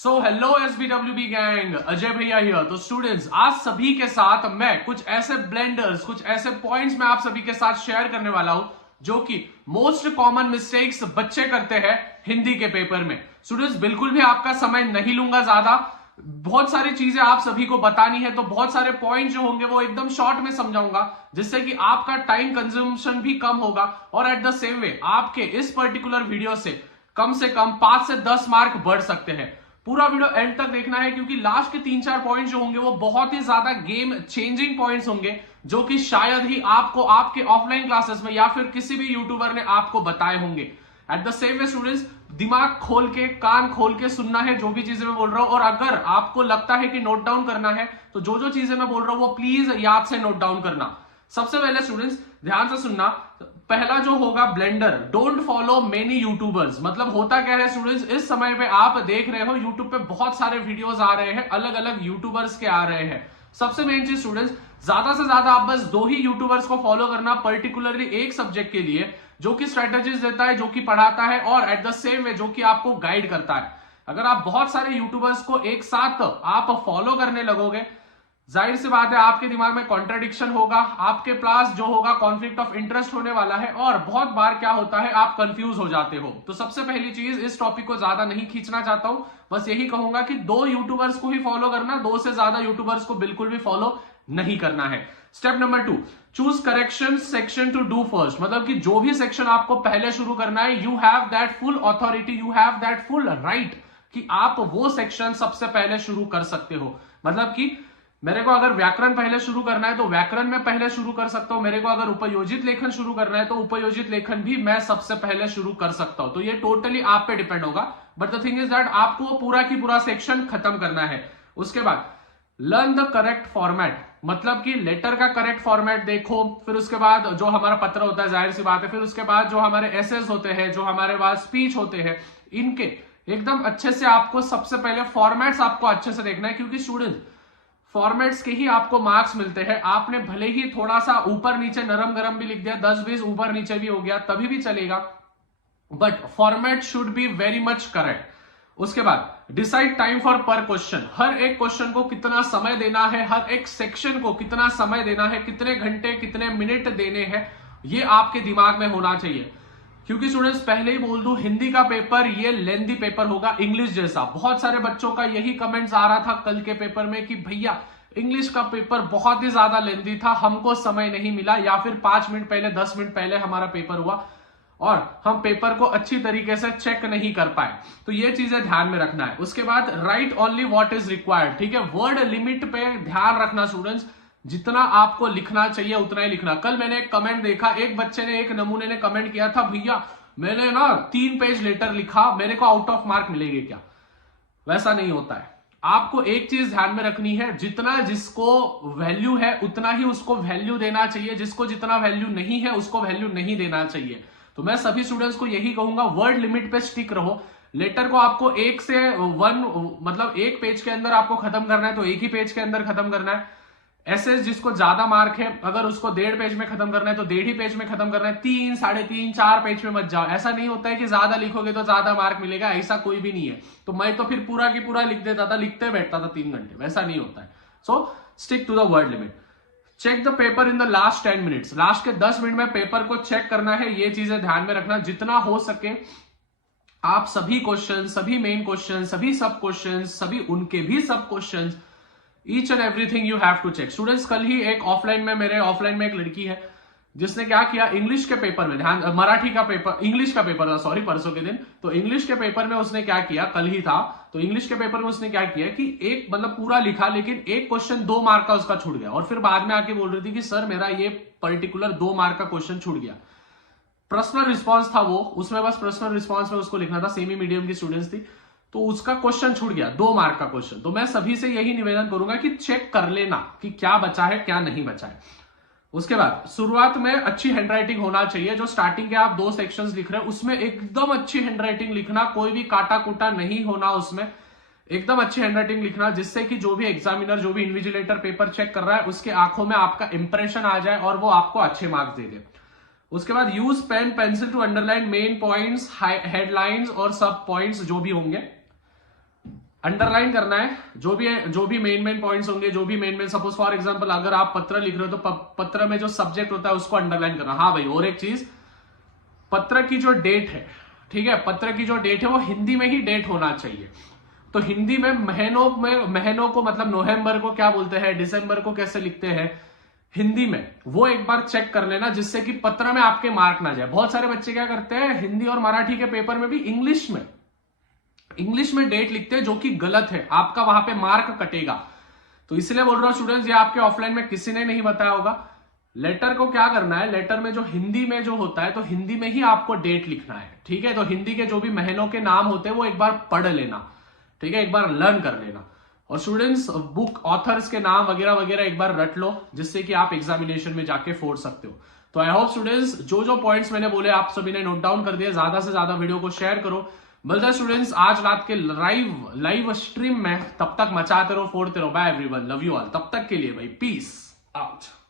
So hello SBWB gang, Ajay भैया here. तो students, आज सभी के साथ मैं कुछ ऐसे ब्लेंडर्स, कुछ ऐसे पॉइंट्स में आप सभी के साथ शेयर करने वाला हूं जो कि मोस्ट कॉमन मिस्टेक्स बच्चे करते हैं हिंदी के पेपर में। स्टूडेंट्स, बिल्कुल भी आपका समय नहीं लूंगा ज्यादा। बहुत सारी चीजें आप सभी को बतानी है, तो बहुत सारे पॉइंट जो होंगे वो एकदम शॉर्ट में समझाऊंगा, जिससे कि आपका टाइम कंज्यूमेशन भी कम होगा और एट द सेम वे आपके इस पर्टिकुलर वीडियो से कम 5 से 10 मार्क बढ़ सकते हैं। पूरा वीडियो एंड तक देखना है, क्योंकि लास्ट के 3-4 पॉइंट जो होंगे वो बहुत ही ज्यादा गेम चेंजिंग पॉइंट्स होंगे, जो कि शायद ही आपको आपके ऑफलाइन क्लासेस में या फिर किसी भी यूट्यूबर ने आपको बताए होंगे। At the same way students, दिमाग खोल के, कान खोल के सुनना है जो भी चीजें मैं बोल रहा हूं, और अगर आपको लगता है कि नोट डाउन करना है तो जो जो चीजें मैं बोल रहा हूं वो प्लीज याद से नोट डाउन करना। सबसे पहले स्टूडेंट्स ध्यान से सुनना, पहला जो होगा blender, don't follow many YouTubers. मतलब होता क्या है स्टूडेंट्स, इस समय पे आप देख रहे हो यूट्यूब पे बहुत सारे वीडियोस आ रहे हैं, अलग अलग यूट्यूबर्स के आ रहे हैं। सबसे मेन चीज स्टूडेंट्स, ज्यादा से ज्यादा आप बस 2 ही यूट्यूबर्स को फॉलो करना, पर्टिकुलरली एक सब्जेक्ट के लिए, जो कि स्ट्रेटेजीज देता है, जो कि पढ़ाता है और एट द सेम वे जो कि आपको गाइड करता है। अगर आप बहुत सारे यूट्यूबर्स को एक साथ आप फॉलो करने लगोगे, जाहिर सी बात है आपके दिमाग में कॉन्ट्रडिक्शन होगा, आपके पास जो होगा कॉन्फ्लिक्ट ऑफ इंटरेस्ट होने वाला है, और बहुत बार क्या होता है आप कंफ्यूज हो जाते हो। तो सबसे पहली चीज, इस टॉपिक को ज्यादा नहीं खींचना चाहता हूं, बस यही कहूंगा कि 2 यूट्यूबर्स को ही फॉलो करना, 2 से ज्यादा यूट्यूबर्स को बिल्कुल भी फॉलो नहीं करना है। Step number 2, choose correction section two do first. मतलब कि जो भी सेक्शन आपको पहले शुरू करना है, you have that full authority, you have that full right कि आप वो सेक्शन सबसे पहले शुरू कर सकते हो। मतलब कि मेरे को अगर व्याकरण पहले शुरू करना है तो व्याकरण में पहले शुरू कर सकता हूं, मेरे को अगर उपयोजित लेखन शुरू करना है तो उपयोजित लेखन भी मैं सबसे पहले शुरू कर सकता हूं। तो ये टोटली आप पे डिपेंड होगा, but the thing is that आपको वो पूरा की पूरा सेक्शन खत्म करना है। उसके बाद लर्न द करेक्ट फॉर्मेट, मतलब कि लेटर का करेक्ट फॉर्मेट देखो, फिर उसके बाद जो हमारा पत्र होता है, जाहिर सी बात है, फिर उसके बाद जो हमारे एसेज होते हैं, जो हमारे पास स्पीच होते हैं, इनके एकदम अच्छे से आपको सबसे पहले फॉर्मेट्स आपको अच्छे से देखना है, क्योंकि स्टूडेंट फॉर्मेट्स के ही आपको मार्क्स मिलते हैं। आपने भले ही थोड़ा सा ऊपर नीचे नरम गरम भी लिख दिया, 10-20 ऊपर नीचे भी हो गया तभी भी चलेगा, but format should be very much correct. उसके बाद डिसाइड टाइम फॉर पर क्वेश्चन, हर एक क्वेश्चन को कितना समय देना है, हर एक सेक्शन को कितना समय देना है, कितने घंटे कितने मिनट देने हैं, ये आपके दिमाग में होना चाहिए। क्योंकि स्टूडेंट्स पहले ही बोल दूं, हिंदी का पेपर ये लेंथी पेपर होगा इंग्लिश जैसा। बहुत सारे बच्चों का यही कमेंट्स आ रहा था कल के पेपर में कि भैया इंग्लिश का पेपर बहुत ही ज्यादा लेंथी था, हमको समय नहीं मिला, या फिर 5 मिनट पहले 10 मिनट पहले हमारा पेपर हुआ और हम पेपर को अच्छी तरीके से चेक नहीं कर पाए। तो ये चीजें ध्यान में रखना है। उसके बाद right only what is required, ठीक है, वर्ड लिमिट पे ध्यान रखना स्टूडेंट्स, जितना आपको लिखना चाहिए उतना ही लिखना। कल मैंने एक कमेंट देखा, एक बच्चे ने, एक नमूने ने कमेंट किया था, भैया मैंने ना 3 पेज लेटर लिखा, मेरे को आउट ऑफ मार्क मिलेंगे क्या? वैसा नहीं होता है। आपको एक चीज ध्यान में रखनी है, जितना जिसको वैल्यू है उतना ही उसको वैल्यू देना चाहिए, जिसको जितना वैल्यू नहीं है उसको वैल्यू नहीं देना चाहिए। तो मैं सभी स्टूडेंट्स को यही कहूंगा, वर्ड लिमिट पे स्टिक रहो। लेटर को आपको 1 से 1, मतलब 1 पेज के अंदर आपको खत्म करना है तो 1 ही पेज के अंदर खत्म करना है। ऐसे जिसको ज्यादा मार्क है, अगर उसको 1.5 पेज में खत्म करना है तो 1.5 ही पेज में खत्म करना है, 3, 3.5, 4 पेज में मत जाओ। ऐसा नहीं होता है कि ज्यादा लिखोगे तो ज्यादा मार्क मिलेगा, ऐसा कोई भी नहीं है। तो मैं तो फिर पूरा की पूरा लिख देता था, लिखते बैठता था 3 घंटे, वैसा नहीं होता है। So stick to the word limit. Check the paper in the last 10 minutes, last के 10 मिनट में पेपर को चेक करना है, ये चीजें ध्यान में रखना। जितना हो सके आप सभी क्वेश्चन, सभी मेन क्वेश्चन, सभी सब क्वेश्चन, सभी उनके भी सब question, each and everything you have to check. Students कल ही एक मेरे ऑफलाइन में एक लड़की है जिसने क्या किया, इंग्लिश के पेपर में, ध्यान, मराठी का पेपर, इंग्लिश का पेपर था, सॉरी, परसों के दिन। तो इंग्लिश के पेपर में उसने क्या किया, कल ही था, तो इंग्लिश के पेपर में उसने क्या किया कि एक मतलब पूरा लिखा, लेकिन एक क्वेश्चन 2 मार्क का उसका छूट गया, और फिर बाद में आके बोल रही थी कि सर मेरा ये पर्टिकुलर 2 मार्क का क्वेश्चन छूट गया। पर्सनल रिस्पॉन्स था वो, उसमें बस पर्सनल रिस्पॉन्स में उसको लिखना था, सेमी मीडियम की स्टूडेंट्स थी, तो उसका क्वेश्चन छूट गया, 2 मार्क का क्वेश्चन। तो मैं सभी से यही निवेदन करूंगा कि चेक कर लेना कि क्या बचा है क्या नहीं बचा है। उसके बाद शुरुआत में अच्छी हैंडराइटिंग होना चाहिए। जो स्टार्टिंग के आप 2 सेक्शंस लिख रहे हैं उसमें एकदम अच्छी हैंडराइटिंग लिखना, कोई भी काटा कुटा नहीं होना उसमें, एकदम अच्छी हैंडराइटिंग लिखना, जिससे कि जो भी एग्जामिनर, जो भी इन्विजिलेटर पेपर चेक कर रहा है उसके आंखों में आपका इंप्रेशन आ जाए और वो आपको अच्छे मार्क्स दे दे। उसके बाद use pen pencil to underline main points, headlines और सब पॉइंट्स जो भी होंगे। अंडरलाइन करना है जो भी मेन पॉइंट्स होंगे, जो भी मेन सपोज फॉर एग्जांपल अगर आप पत्र लिख रहे हो तो पत्र में जो सब्जेक्ट होता है उसको अंडरलाइन करना। हाँ भाई, और एक चीज, पत्र की जो डेट है, ठीक है, पत्र की जो डेट है वो हिंदी में ही डेट होना चाहिए। तो हिंदी में महीनों को मतलब नवंबर को क्या बोलते हैं, दिसंबर को कैसे लिखते हैं हिंदी में, वो एक बार चेक कर लेना, जिससे कि पत्र में आपके मार्क ना जाए। बहुत सारे बच्चे क्या करते हैं, हिंदी और मराठी के पेपर में भी इंग्लिश में डेट लिखते हैं, जो कि गलत है, आपका वहां पे मार्क कटेगा। तो इसलिए बोल रहा हूं स्टूडेंट्स, ये आपके ऑफलाइन में किसी ने नहीं बताया होगा। लेटर को क्या करना है, लेटर में जो हिंदी में जो होता है तो हिंदी में ही आपको डेट लिखना है, ठीक है। तो हिंदी के जो भी महीनों के नाम होते हैं वो एक बार पढ़ लेना, ठीक है, एक बार लर्न कर लेना। और स्टूडेंट्स बुक ऑथर्स के नाम वगैरह वगैरह एक बार रट लो, जिससे कि आप एग्जामिनेशन में जाके फोड़ सकते हो। तो आई होप स्टूडेंट्स जो पॉइंट्स मैंने बोले आप सभी ने नोट डाउन कर दिए। ज्यादा से ज्यादा वीडियो को शेयर करो। मिलता है स्टूडेंट्स आज रात के लाइव स्ट्रीम में, तब तक मचाते रहो, फोड़ते रहो। Bye everyone, love you all. तब तक के लिए भाई पीस आउट।